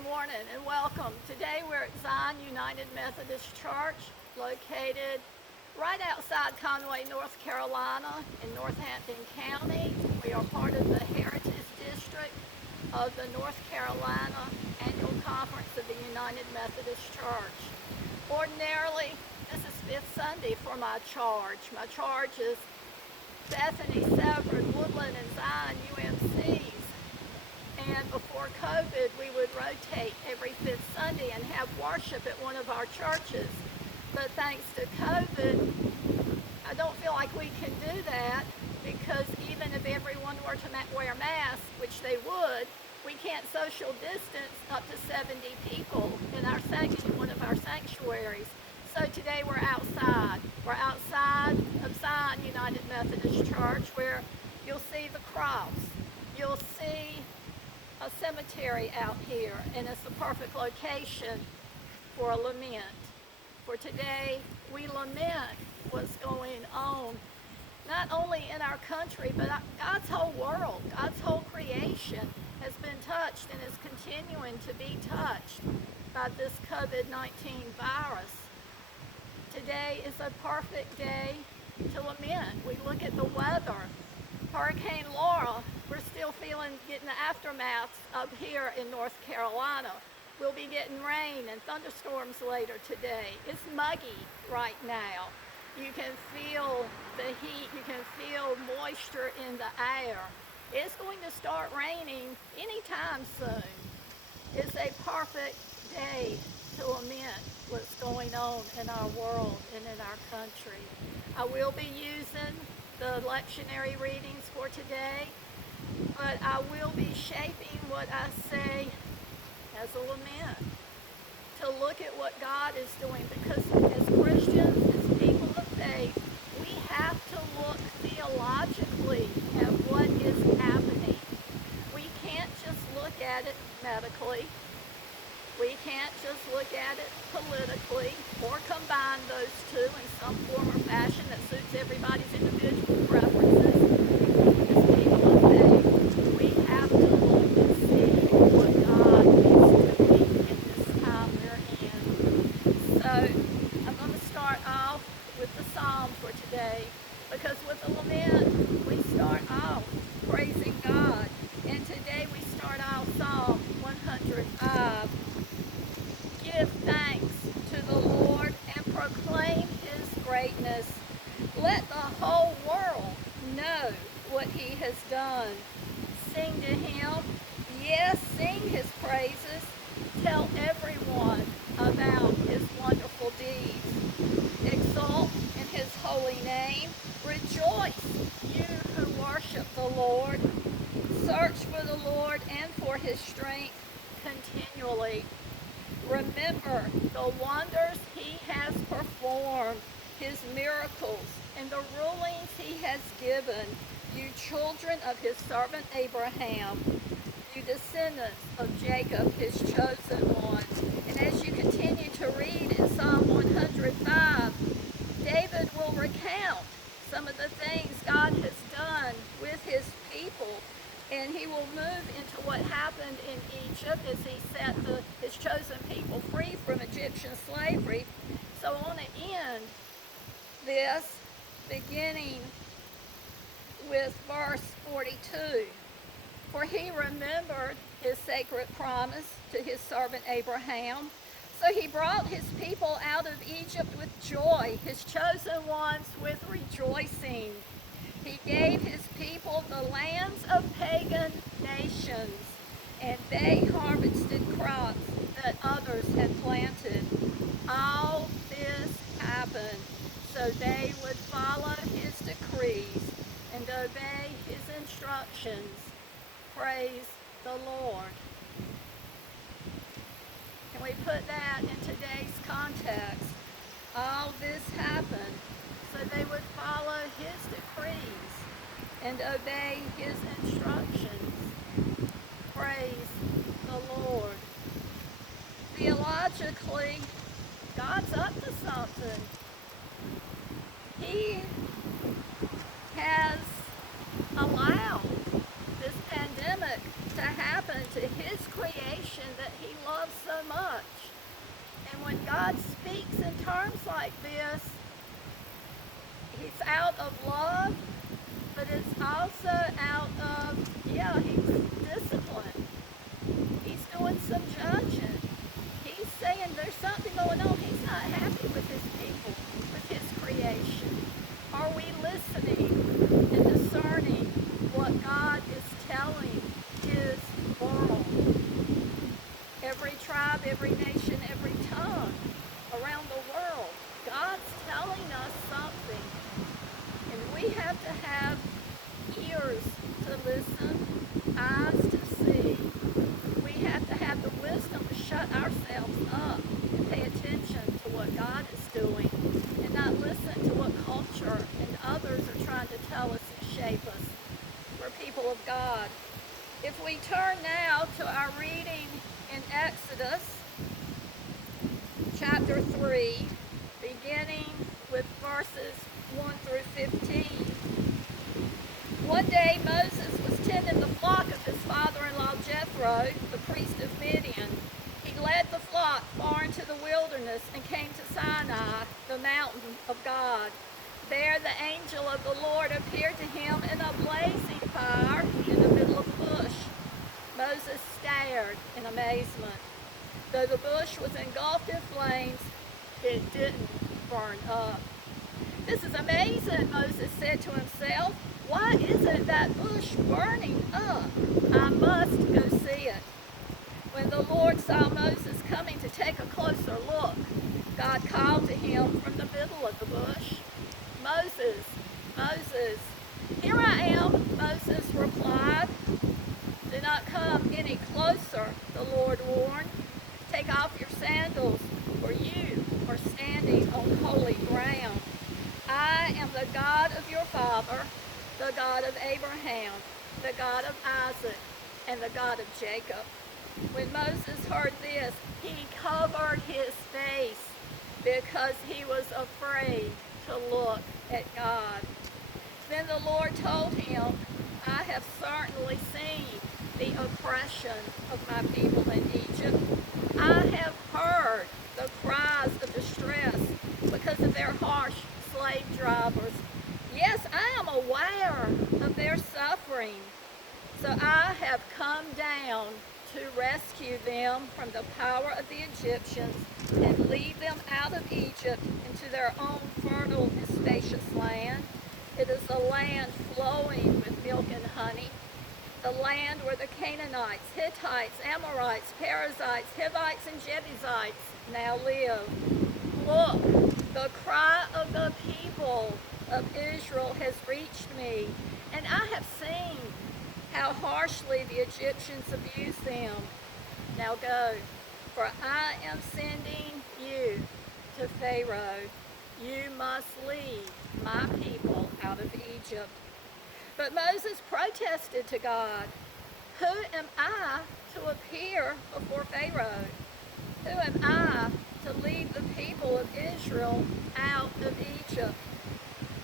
Good morning and welcome. Today we're at Zion United Methodist Church, located right outside Conway, North Carolina in Northampton County. We are part of the Heritage District of the North Carolina Annual Conference of the United Methodist Church. Ordinarily, this is fifth Sunday for my charge. My charge is Bethany, Severn, Woodland, and Zion UMCs. And before COVID, we would rotate every fifth Sunday and have worship at one of our churches. But thanks to COVID, I don't feel like we can do that, because even if everyone were to wear masks, which they would, we can't social distance up to 70 people in one of our sanctuaries. So today we're outside. We're outside of Zion United Methodist Church, where you'll see the cross. You'll see a cemetery out here, and it's the perfect location for a lament. For today, we lament what's going on, not only in our country, but God's whole world, God's whole creation has been touched and is continuing to be touched by this COVID-19 virus. Today is a perfect day to lament. We look at the weather. Hurricane Laura, we're still getting the aftermath up here in North Carolina. We'll be getting rain and thunderstorms later today. It's muggy right now. You can feel the heat, you can feel moisture in the air. It's going to start raining anytime soon. It's a perfect day to lament what's going on in our world and in our country. I will be using the lectionary readings for today, but I will be shaping what I say as a lament, to look at what God is doing, because as Christians, as people of faith, we have to look theologically at what is happening. We can't just look at it medically. We can't just look at it politically or combine those two in some form or fashion that suits everybody's individual preferences. As people of faith, we have to look and see what God is doing in this time we're in. So I'm going to start off with the psalm for today, because with the lament, we start off praising God. And today we start off Psalm 105. Give thanks to the Lord and proclaim his greatness. Let the whole world know what he has done. Sing to him, yes, sing his praises. Tell everyone about his wonderful deeds. Exalt in his holy name. Rejoice, you who worship the Lord. Search for the Lord and for his strength continually. Remember the wonders he has performed, his miracles, and the rulings he has given, you children of his servant Abraham, you descendants of Jacob, his chosen one. And as you continue to read in Psalm 105, David will recount some of the things God has done with his people. And he will move into what happened in Egypt as he set his chosen people free from Egyptian slavery. So I want to end this beginning with verse 42. For he remembered his sacred promise to his servant Abraham. So he brought his people out of Egypt with joy, his chosen ones with rejoicing. He gave his people the lands of pagan nations, and they harvested crops that others had planted. All this happened so they would follow his decrees and obey his instructions. Praise the Lord. Can we put that in today's context? All this happened so they would follow his decrees and obey his instructions. Praise the Lord. Theologically, God's up to something. He has allowed this pandemic to happen to his creation that he loves when God speaks in terms like this, he's out of love, but it's also out of, he's discipline. He's doing some judging. He's saying there's something going on. He's not happy with his people, with his creation. Are we listening and discerning what God is telling his world? Every tribe, every nation, every tongue around the world, God's telling us something. And we have to have ears to listen, eyes to see. We have to have the wisdom to shut ourselves up and pay attention to what God is doing and not listen to what culture and others are trying to tell us and shape us. We're people of God. If we turn now to our reading in Exodus chapter 3, beginning with verses 1 through 15. One day Moses was tending the flock of his father-in-law Jethro, the priest of Midian. He led the flock far into the wilderness and came to Sinai, the mountain of God. There the angel of the Lord appeared to him in a blazing fire in the middle of the bush. Moses stared in amazement. Though the bush was engulfed in flames, it didn't burn up. "This is amazing," Moses said to himself. "Why isn't that bush burning up? I must go see it." When the Lord saw Moses coming to take a closer look, God called to him from the middle of the bush, "Moses, Moses." "Here I am," Moses replied. "Do not come any closer," the Lord warned. "Take off your sandals, for you are standing on holy ground. I am the God of your father, the God of Abraham, the God of Isaac, and the God of Jacob." When Moses heard this, he covered his face because he was afraid to look at God. Then the Lord told him, "I have certainly seen the oppression of my people in Egypt. I have heard the cries of distress because of their harsh slave drivers. Yes, I am aware of their suffering. So I have come down to rescue them from the power of the Egyptians and lead them out of Egypt into their own fertile and spacious land. It is a land flowing with milk and honey, the land where the Canaanites, Hittites, Amorites, Perizzites, Hivites, and Jebusites now live. Look, the cry of the people of Israel has reached me, and I have seen how harshly the Egyptians abuse them. Now go, for I am sending you to Pharaoh. You must lead my people out of Egypt." But Moses protested to God, "Who am I to appear before Pharaoh? Who am I to lead the people of Israel out of Egypt?"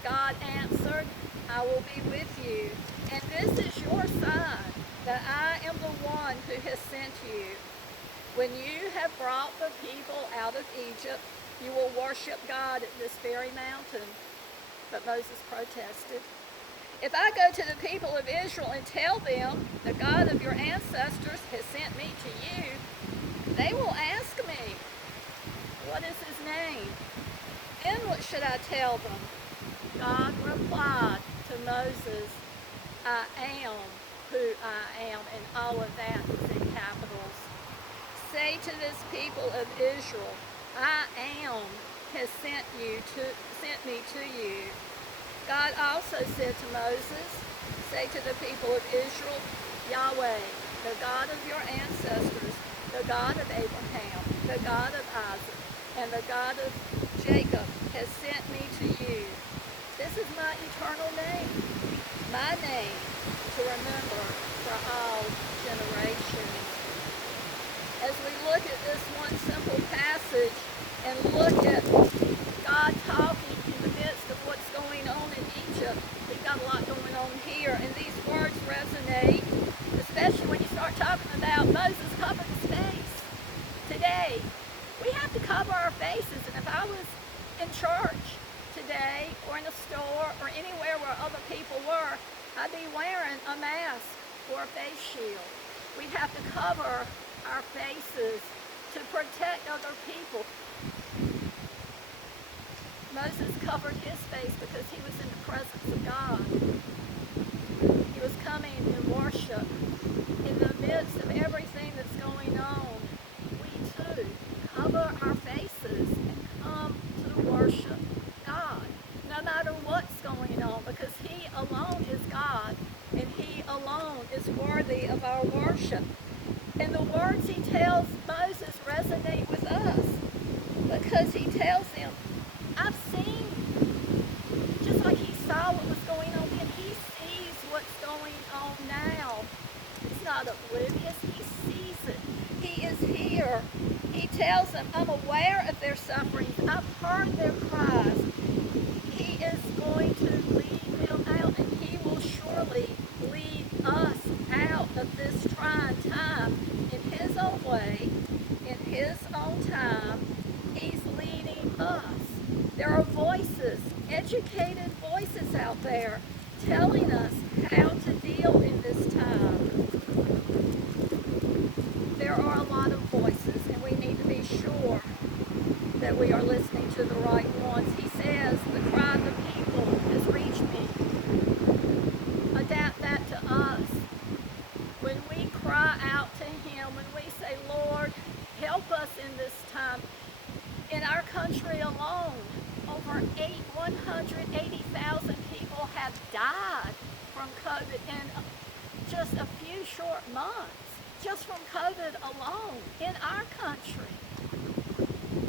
God answered, "I will be with you, and this is your sign that I am the one who has sent you. When you have brought the people out of Egypt, you will worship God at this very mountain." But Moses protested, "If I go to the people of Israel and tell them, the God of your ancestors has sent me to you, they will ask me, 'What is his name?' Then what should I tell them?" God replied to Moses, "I am who I am," and all of that is in capitals. "Say to this people of Israel, I am has sent me to you." God also said to Moses, "Say to the people of Israel, Yahweh, the God of your ancestors, the God of Abraham, the God of Isaac, and the God of Jacob has sent me to you. This is my eternal name, my name to remember for all generations." As we look at this one simple passage and look at God talking in the midst of what's going on in Egypt, we've got a lot going on here, and these words resonate, especially when you start talking about Moses covered his face. Today, we have to cover in church today or in a store or anywhere where other people were, I'd be wearing a mask or a face shield. We'd have to cover our faces to protect other people. Moses covered his face because he was in the presence of God. He was coming in worship. In the midst of everything that's going on, we too cover our faces and come to worship God, no matter what's going on, because He alone is God and He alone is worthy of our worship. And the words He tells Moses resonate with us because He tells him, I've seen, just like He saw what was going on then, He sees what's going on now. He's not oblivious, He sees it. He is here. He tells them, I'm aware of their sufferings. I've heard their cries. He is going to lead them out, and He will surely lead us out of this trying time in His own way, in His own time. He's leading us. There are voices, educated voices out there telling us how to deal in this time. There are a lot of voices, and we need to be sure that we are listening to the right ones. He says, the cry of the people has reached me. Adapt that to us. When we cry out to Him, when we say, Lord, help us in this time. In our country alone, over 180,000 people have died from COVID in just a few short months, just from COVID alone in our country.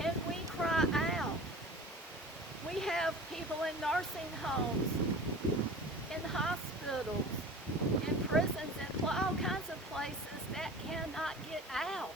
And we cry out. We have people in nursing homes, in hospitals, in prisons, and all kinds of places that cannot get out.